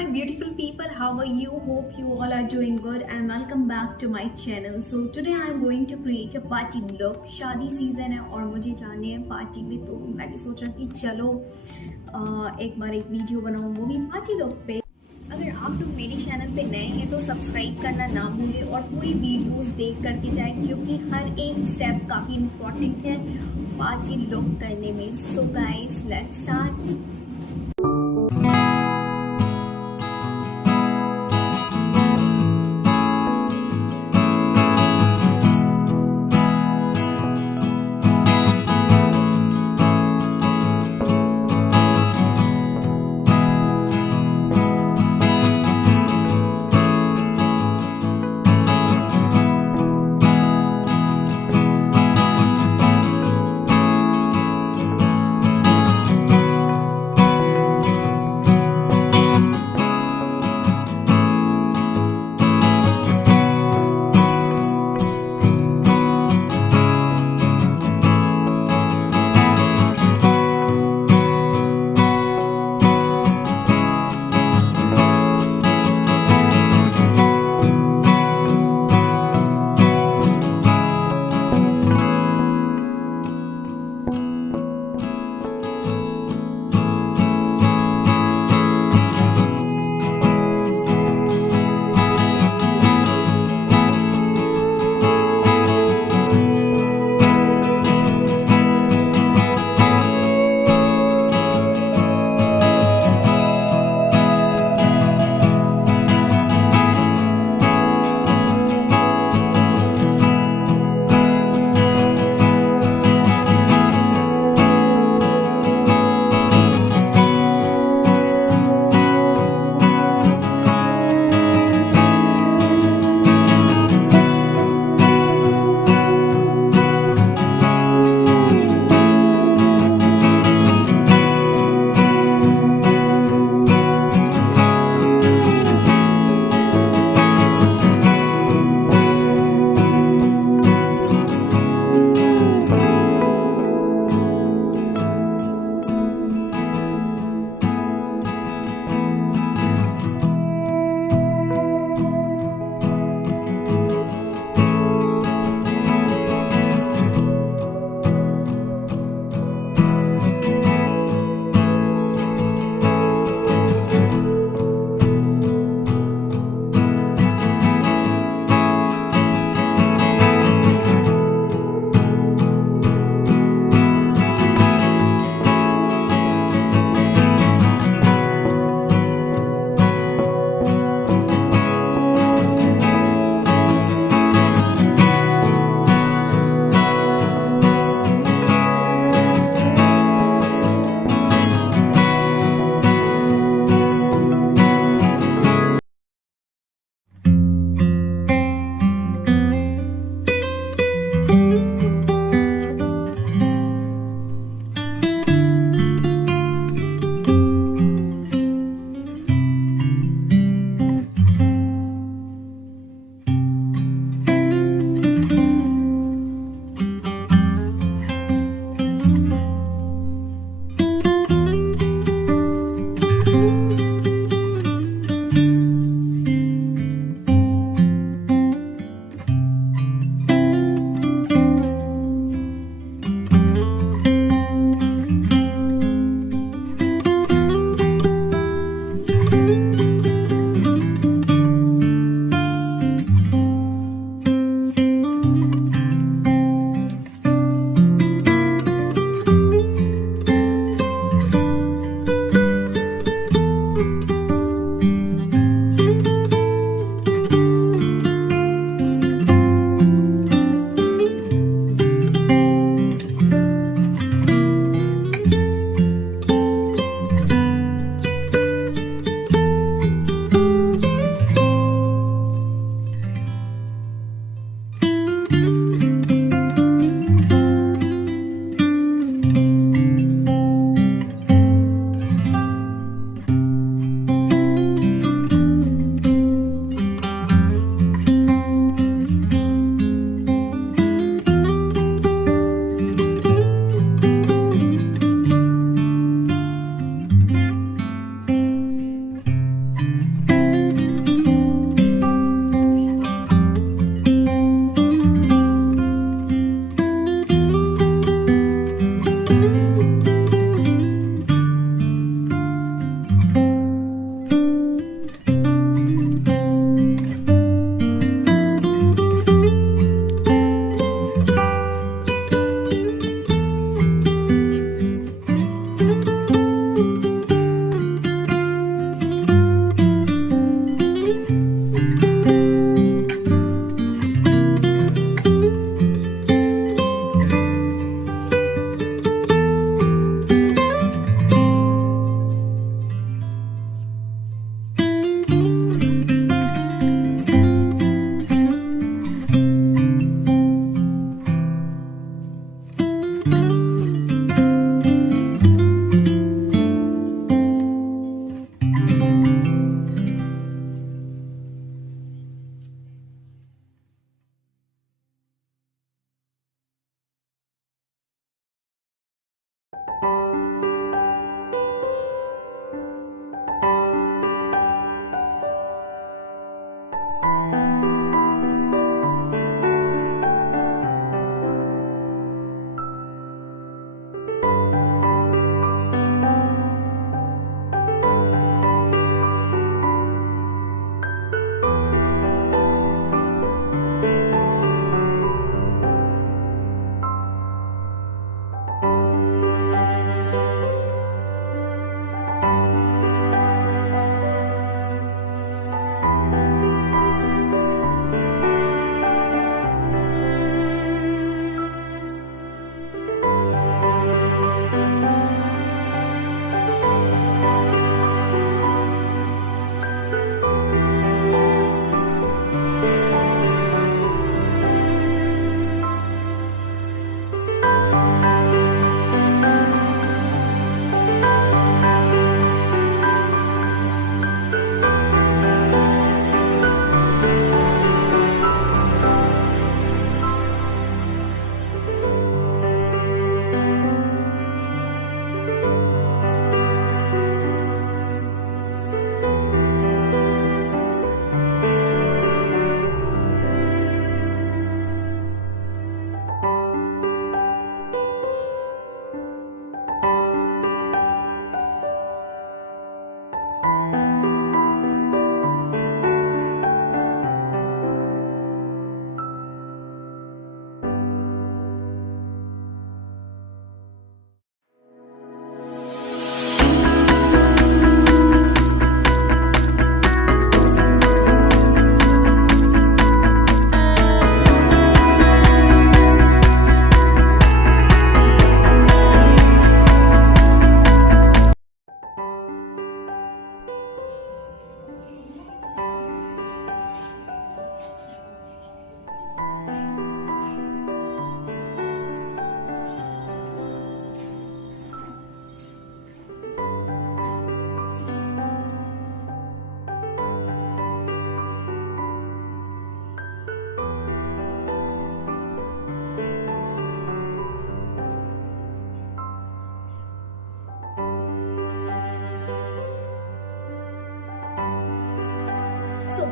my beautiful people, how are you? Hope you all are doing good and welcome back to my channel. So today I am going to create a party look. शादी season है और मुझे जाने हैं party में, तो मैंने सोचा कि चलो एक बार एक वीडियो बनाऊं, वो भी पार्टी लुक पे। अगर आप लोग मेरे चैनल पे नए हैं तो सब्सक्राइब करना ना भूलें और पूरी वीडियोस देख करके जाएं, क्योंकि हर एक स्टेप काफ़ी इम्पोर्टेंट है पार्टी लुक करने में। So guys, let's start.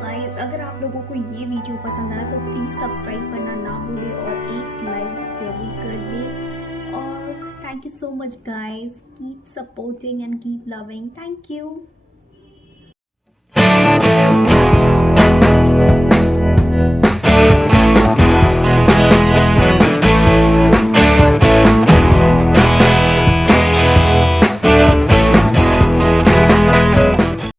Guys, अगर आप लोगों को ये वीडियो पसंद आया तो प्लीज़ सब्सक्राइब करना ना भूलें और एक लाइक जरूर कर दें। और thank you so much guys, keep supporting and keep loving. Thank you.